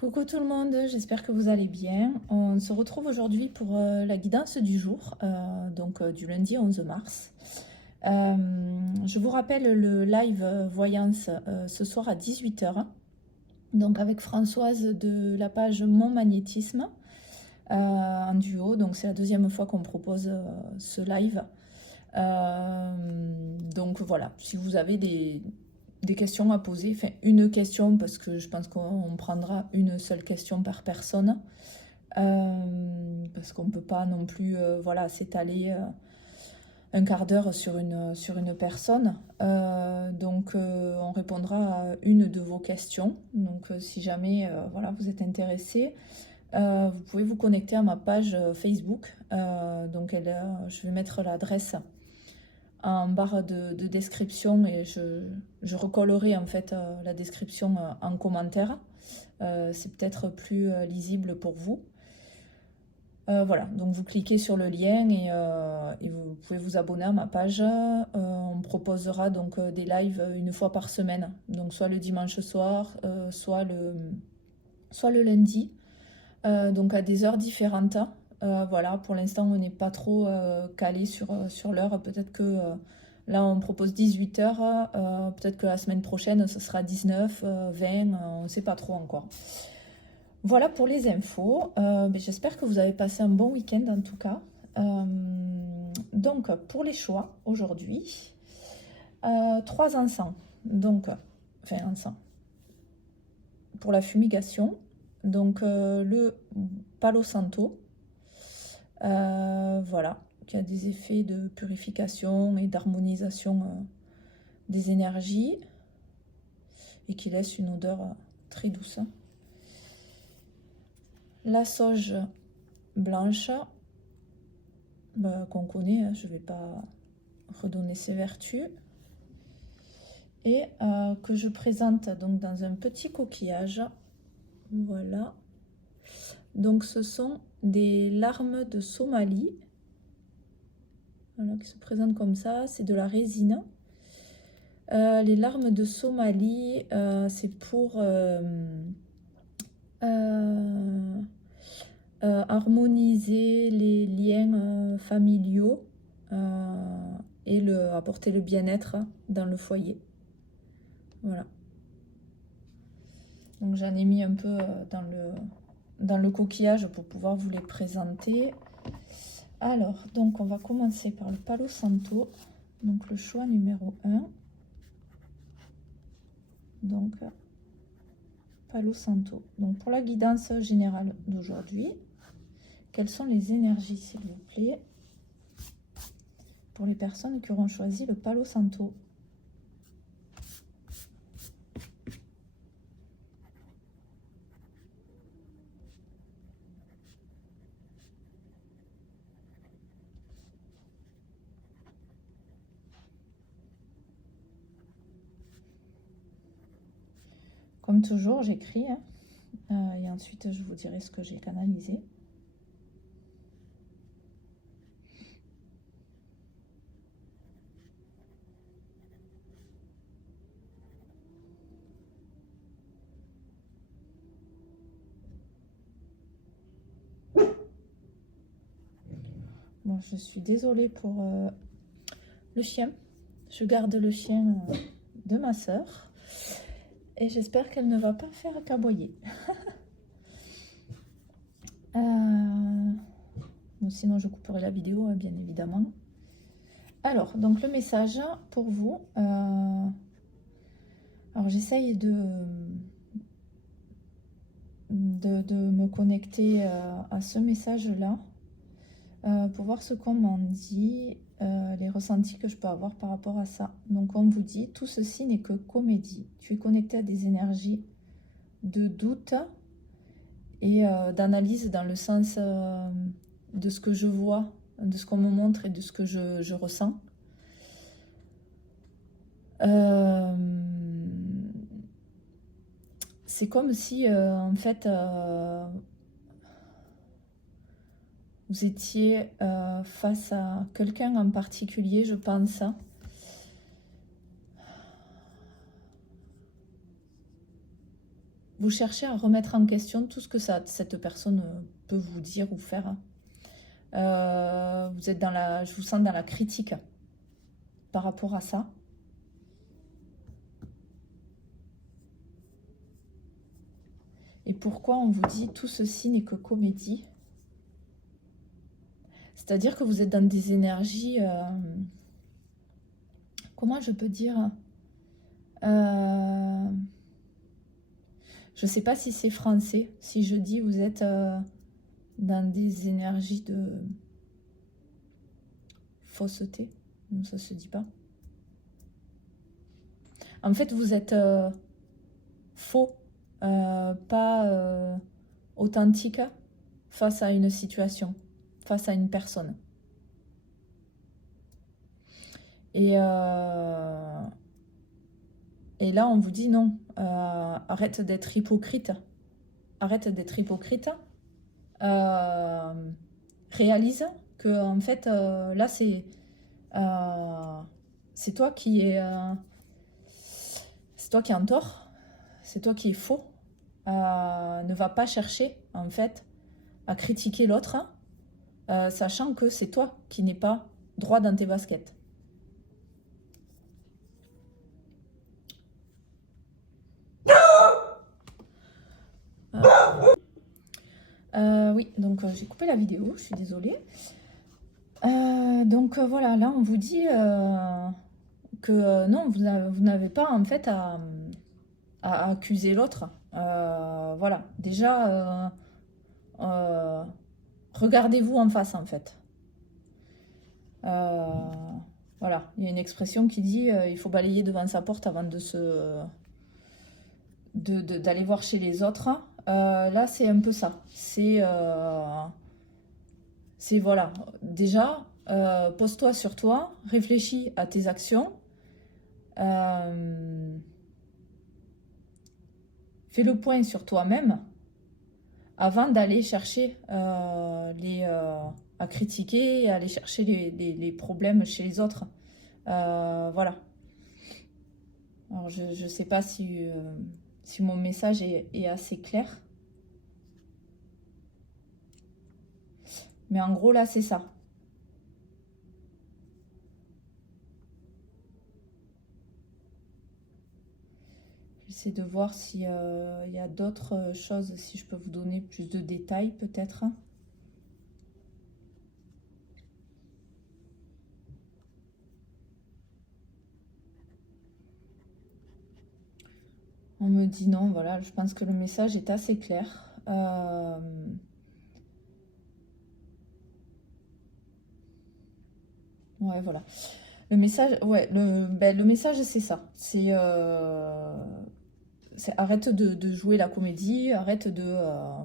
Coucou tout le monde, j'espère que vous allez bien. On se retrouve aujourd'hui pour la guidance du jour, du lundi 11 mars. Je vous rappelle le live voyance ce soir à 18 h, donc avec Françoise de la page Mon Magnétisme en duo. Donc c'est la deuxième fois qu'on propose ce live. Donc voilà, si vous avez des questions à poser, enfin une question parce que je pense qu'on prendra une seule question par personne, parce qu'on ne peut pas non plus s'étaler un quart d'heure sur une personne. On répondra à une de vos questions. Donc si jamais vous êtes intéressé, vous pouvez vous connecter à ma page Facebook. Je vais mettre l'adresse en barre de description et je recollerai en fait la description en commentaire. C'est peut-être plus lisible pour vous. Voilà, donc vous cliquez sur le lien et vous pouvez vous abonner à ma page. On proposera donc des lives une fois par semaine, donc soit le dimanche soir, soit le lundi, donc à des heures différentes. Voilà, pour l'instant on n'est pas trop calé sur l'heure. Peut-être que là on propose 18 h, peut-être que la semaine prochaine ce sera 19, 20, on ne sait pas trop encore. Voilà pour les infos. J'espère que vous avez passé un bon week-end en tout cas. Donc pour les choix aujourd'hui, 3 encens. Encens pour la fumigation. Donc le Palo Santo. Qui a des effets de purification et d'harmonisation des énergies et qui laisse une odeur très douce. La sauge blanche, qu'on connaît, je ne vais pas redonner ses vertus, et que je présente donc dans un petit coquillage. Voilà. Donc ce sont des larmes de Somalie, voilà, qui se présentent comme ça. C'est de la résine. Les larmes de Somalie, c'est pour harmoniser les liens familiaux et apporter le bien-être dans le foyer. Voilà. Donc j'en ai mis un peu dans le coquillage pour pouvoir vous les présenter. Alors, donc on va commencer par le Palo Santo, donc le choix numéro 1. Donc, Palo Santo. Donc pour la guidance générale d'aujourd'hui, quelles sont les énergies, s'il vous plaît, pour les personnes qui auront choisi le Palo Santo? Comme toujours, j'écris et ensuite je vous dirai ce que j'ai canalisé. Bon, je suis désolée pour le chien. Je garde le chien de ma sœur. Et j'espère qu'elle ne va pas faire caboyer. Bon, sinon, je couperai la vidéo, bien évidemment. Alors, donc le message pour vous. Alors, j'essaye de me connecter à ce message-là pour voir ce qu'on m'en dit, les ressentis que je peux avoir par rapport à ça. Donc, on vous dit, tout ceci n'est que comédie. Tu es connecté à des énergies de doute et d'analyse dans le sens de ce que je vois, de ce qu'on me montre et de ce que je ressens. C'est comme si, en fait, vous étiez face à quelqu'un en particulier, je pense. vous cherchez à remettre en question tout ce que cette personne peut vous dire ou faire. Vous êtes dans je vous sens dans la critique par rapport à ça. Et pourquoi on vous dit tout ceci n'est que comédie? C'est-à-dire que vous êtes dans des énergies... comment je peux dire je ne sais pas si c'est français. Si je dis vous êtes dans des énergies de fausseté. Non, ça se dit pas. En fait, vous êtes faux, pas authentique face à une situation, face à une personne. Et là, on vous dit non, arrête d'être hypocrite. Arrête d'être hypocrite. Réalise que, en fait, là, c'est toi qui es... c'est toi qui es en tort. C'est toi qui es faux. Ne va pas chercher, en fait, à critiquer l'autre, sachant que c'est toi qui n'es pas droit dans tes baskets. Oui, donc j'ai coupé la vidéo, je suis désolée. Donc voilà, là on vous dit que non, vous n'avez pas en fait à accuser l'autre. Voilà, déjà, regardez-vous en face en fait. Voilà, il y a une expression qui dit il faut balayer devant sa porte avant d'aller voir chez les autres. Là, c'est un peu ça. C'est voilà, déjà, pose-toi sur toi, réfléchis à tes actions, fais le point sur toi-même avant d'aller chercher à critiquer, à aller chercher les problèmes chez les autres. Voilà. Alors, je ne sais pas si mon message est assez clair. Mais en gros, là, c'est ça. J'essaie de voir s'il y a d'autres choses, si je peux vous donner plus de détails, peut-être. On me dit non, voilà, je pense que le message est assez clair. Ouais, voilà. Le message, ouais, le message, c'est ça. C'est arrête de jouer la comédie, arrête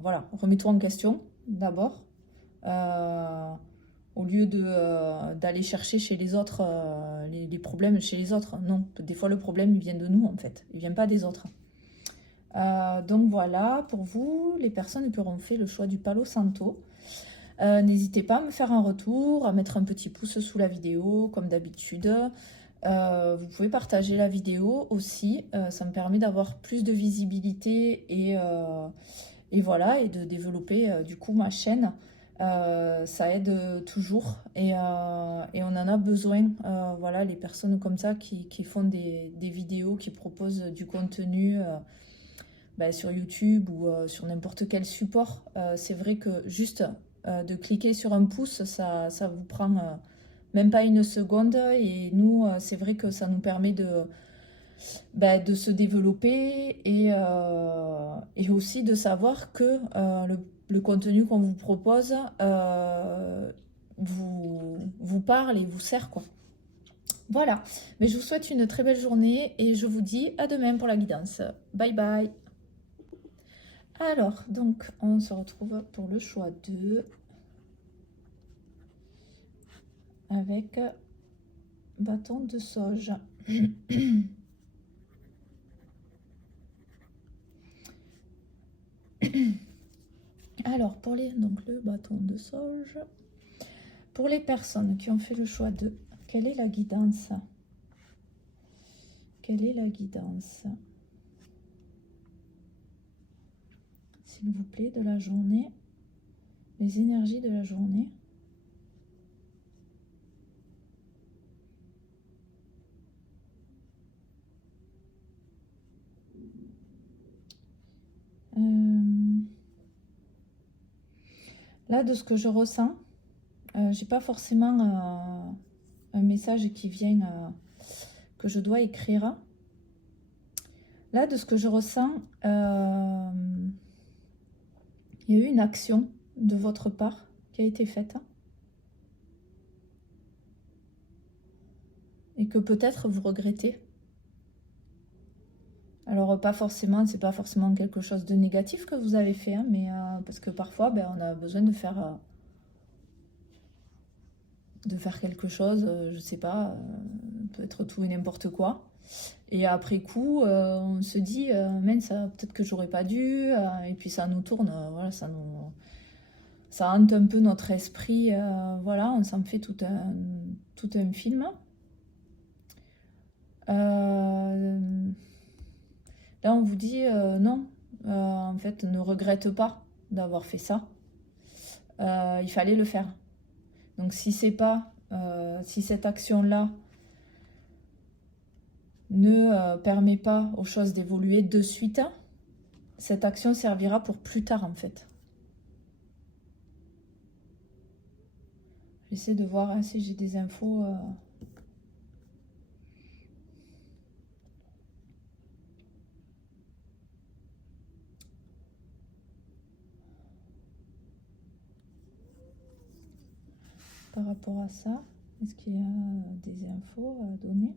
voilà, remets-toi en question d'abord. Au lieu d'aller chercher chez les autres les problèmes chez les autres. Non, des fois le problème il vient de nous en fait, il vient pas des autres. Donc voilà, pour vous, les personnes qui auront fait le choix du Palo Santo, n'hésitez pas à me faire un retour, à mettre un petit pouce sous la vidéo comme d'habitude. Vous pouvez partager la vidéo aussi, ça me permet d'avoir plus de visibilité et voilà, et de développer du coup ma chaîne. Ça aide toujours et on en a besoin. Voilà, les personnes comme ça qui font des vidéos, qui proposent du contenu sur YouTube ou sur n'importe quel support. C'est vrai que juste de cliquer sur un pouce, ça vous prend même pas une seconde. Et nous, c'est vrai que ça nous permet de se développer et aussi de savoir que le contenu qu'on vous propose vous parle et vous sert, quoi. Voilà, mais je vous souhaite une très belle journée et je vous dis à demain pour la guidance. Bye bye. Alors, donc, on se retrouve pour le choix 2 avec bâton de sauge. Alors, donc le bâton de sauge, pour les personnes qui ont fait le choix de, quelle est la guidance? Quelle est la guidance? s'il vous plaît, de la journée. Les énergies de la journée. Là, de ce que je ressens, j'ai pas forcément un message qui vient que je dois écrire. Là, de ce que je ressens, il y a eu une action de votre part qui a été faite et que peut-être vous regrettez. Alors pas forcément, c'est pas forcément quelque chose de négatif que vous avez fait, hein, mais parce que parfois on a besoin de faire quelque chose, je sais pas, peut-être tout et n'importe quoi. Et après coup, on se dit, mince, peut-être que j'aurais pas dû, et puis ça nous tourne, voilà, ça hante un peu notre esprit, voilà, on s'en fait tout un film. Là, on vous dit non, en fait, ne regrette pas d'avoir fait ça. Il fallait le faire. Donc, si cette action-là ne permet pas aux choses d'évoluer de suite, cette action servira pour plus tard, en fait. J'essaie de voir si j'ai des infos. Par rapport à ça, est-ce qu'il y a des infos à donner?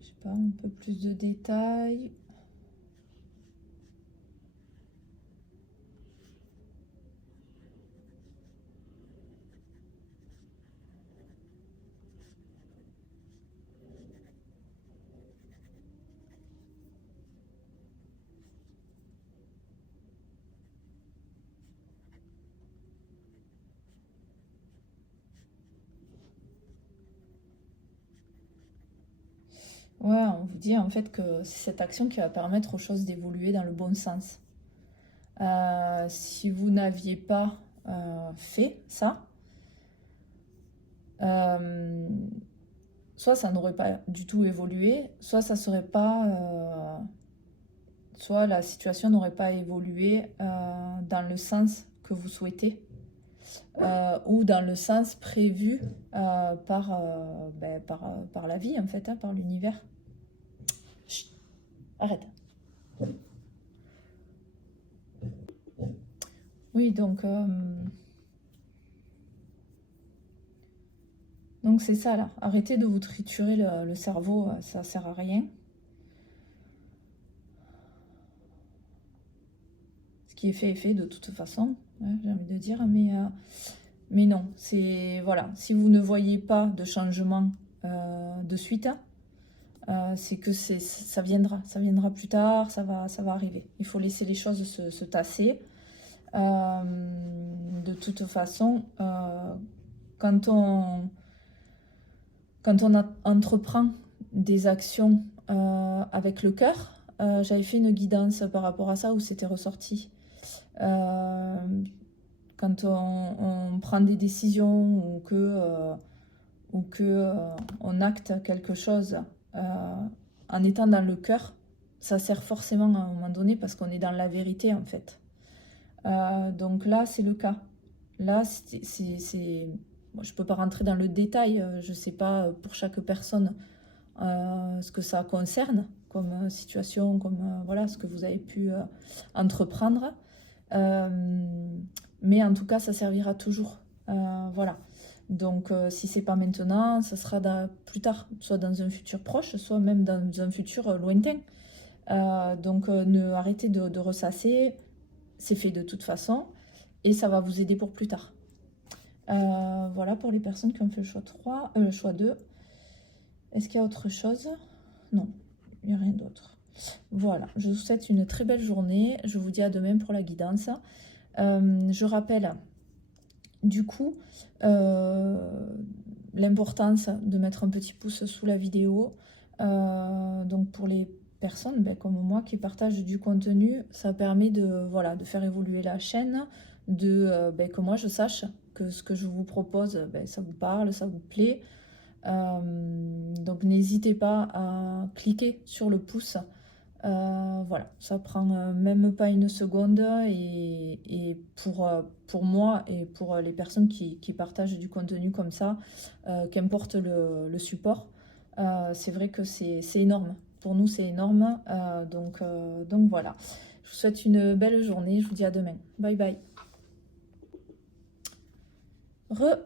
Je sais pas, un peu plus de détails. Ouais, on vous dit en fait que c'est cette action qui va permettre aux choses d'évoluer dans le bon sens. Si vous n'aviez pas fait ça, soit ça n'aurait pas du tout évolué, soit ça serait pas, soit la situation n'aurait pas évolué dans le sens que vous souhaitez ou dans le sens prévu par la vie en fait, hein, par l'univers. Chut, arrête. Oui, donc c'est ça là. Arrêtez de vous triturer le cerveau, ça sert à rien. Ce qui est fait de toute façon, ouais, j'ai envie de dire, mais non, c'est voilà. Si vous ne voyez pas de changement de suite, c'est que ça viendra plus tard, ça va arriver. Il faut laisser les choses se tasser. De toute façon, quand on entreprend des actions avec le cœur, j'avais fait une guidance par rapport à ça où c'était ressorti. Quand on prend des décisions ou que on acte quelque chose en étant dans le cœur, ça sert forcément à un moment donné parce qu'on est dans la vérité en fait. Donc là, c'est le cas. Là, bon, je ne peux pas rentrer dans le détail, je ne sais pas pour chaque personne ce que ça concerne comme situation, comme voilà, ce que vous avez pu entreprendre. Mais en tout cas, ça servira toujours. Voilà. Donc, si c'est pas maintenant, ça sera plus tard, soit dans un futur proche, soit même dans un futur lointain. Donc, arrêtez de ressasser. C'est fait de toute façon et ça va vous aider pour plus tard. Voilà pour les personnes qui ont fait le choix 3, le choix 2. Est-ce qu'il y a autre chose? Non, il n'y a rien d'autre. Voilà, je vous souhaite une très belle journée. Je vous dis à demain pour la guidance. Je rappelle du coup l'importance de mettre un petit pouce sous la vidéo. Donc pour les personnes comme moi qui partagent du contenu, ça permet de, voilà, de faire évoluer la chaîne, que moi je sache que ce que je vous propose, ça vous parle, ça vous plaît. Donc n'hésitez pas à cliquer sur le pouce. Voilà, ça prend même pas une seconde et pour moi et pour les personnes qui partagent du contenu comme ça, qu'importe le support, c'est vrai que c'est énorme. Pour nous, c'est énorme. Donc voilà, je vous souhaite une belle journée. Je vous dis à demain. Bye bye.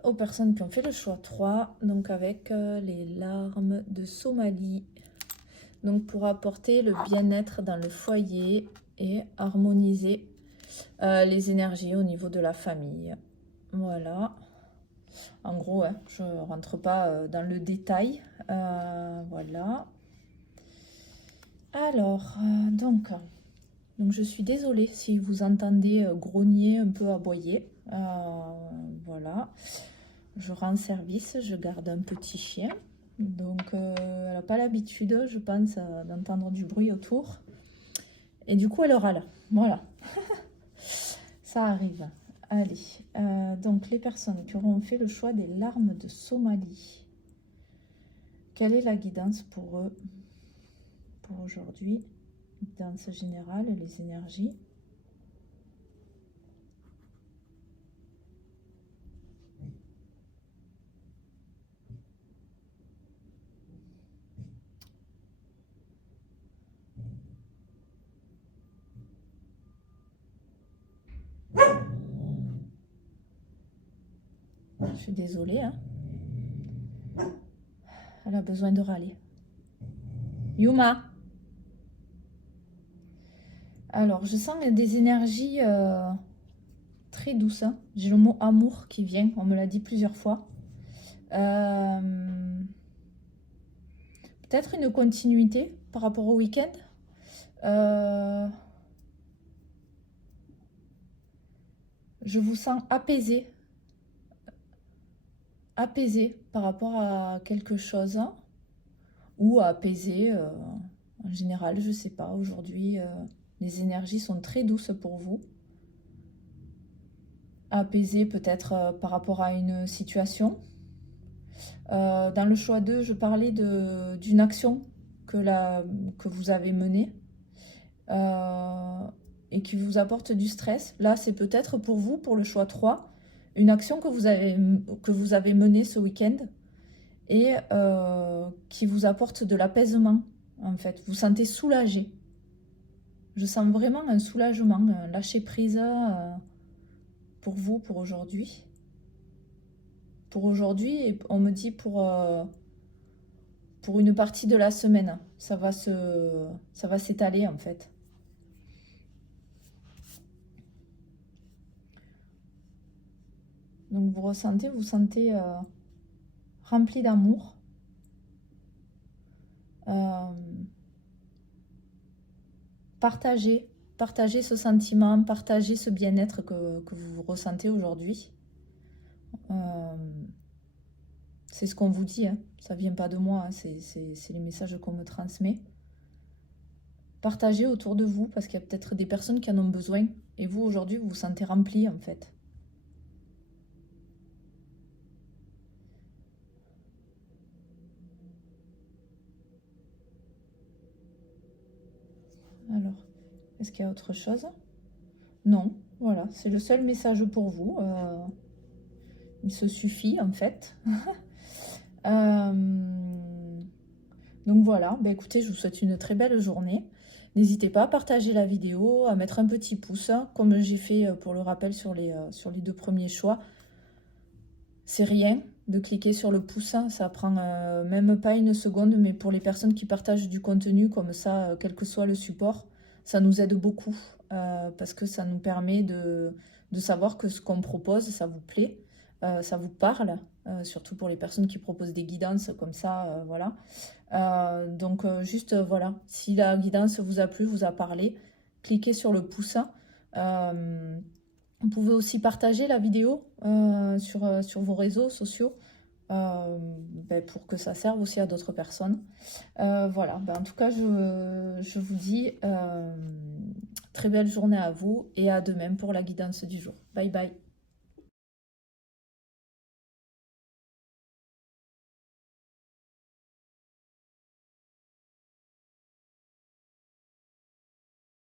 Aux personnes qui ont fait le choix 3, donc avec les larmes de Somalie. Donc pour apporter le bien-être dans le foyer et harmoniser les énergies au niveau de la famille. Voilà. En gros, hein, je ne rentre pas dans le détail. Voilà. Alors, donc je suis désolée si vous entendez grogner, un peu aboyer. Voilà. Je rends service, je garde un petit chien. Donc, elle n'a pas l'habitude, je pense, d'entendre du bruit autour. Et du coup, elle râle. Voilà. Ça arrive. Allez. Donc, les personnes qui auront fait le choix des larmes de Somalie. Quelle est la guidance pour eux pour aujourd'hui? Guidance générale, les énergies. Je suis désolée, hein. Elle a besoin de râler. Yuma. Alors, je sens des énergies très douces. Hein. J'ai le mot amour qui vient, on me l'a dit plusieurs fois. Peut-être une continuité par rapport au week-end. Je vous sens apaisé. Apaisé par rapport à quelque chose. Ou apaisé en général, je sais pas. Aujourd'hui, les énergies sont très douces pour vous. Apaisé peut-être par rapport à une situation. Dans le choix 2, je parlais d'une action que vous avez menée et qui vous apporte du stress. Là, c'est peut-être pour vous, pour le choix 3, une action que vous avez menée ce week-end et qui vous apporte de l'apaisement, en fait. Vous sentez soulagé. Je sens vraiment un soulagement, un lâcher-prise pour vous, pour aujourd'hui. Pour aujourd'hui, et on me dit pour une partie de la semaine. Ça va s'étaler en fait. Donc vous sentez rempli d'amour. Partagez ce sentiment, partagez ce bien-être que vous ressentez aujourd'hui. C'est ce qu'on vous dit, hein. Ça ne vient pas de moi, hein. C'est les messages qu'on me transmet. Partagez autour de vous, parce qu'il y a peut-être des personnes qui en ont besoin. Et vous, aujourd'hui, vous vous sentez rempli, en fait. Alors, est-ce qu'il y a autre chose? Non, voilà, c'est le seul message pour vous. Il se suffit, en fait. Donc voilà, écoutez, je vous souhaite une très belle journée. N'hésitez pas à partager la vidéo, à mettre un petit pouce, comme j'ai fait pour le rappel sur les 2 premiers choix. C'est rien de cliquer sur le pouce, ça prend même pas une seconde, mais pour les personnes qui partagent du contenu comme ça, quel que soit le support, ça nous aide beaucoup parce que ça nous permet de savoir que ce qu'on propose, ça vous plaît, ça vous parle, surtout pour les personnes qui proposent des guidances comme ça, voilà. Donc juste, voilà, si la guidance vous a plu, vous a parlé, cliquez sur le pouce. Vous pouvez aussi partager la vidéo sur vos réseaux sociaux pour que ça serve aussi à d'autres personnes. Voilà, en tout cas, je vous dis très belle journée à vous et à demain pour la guidance du jour. Bye bye.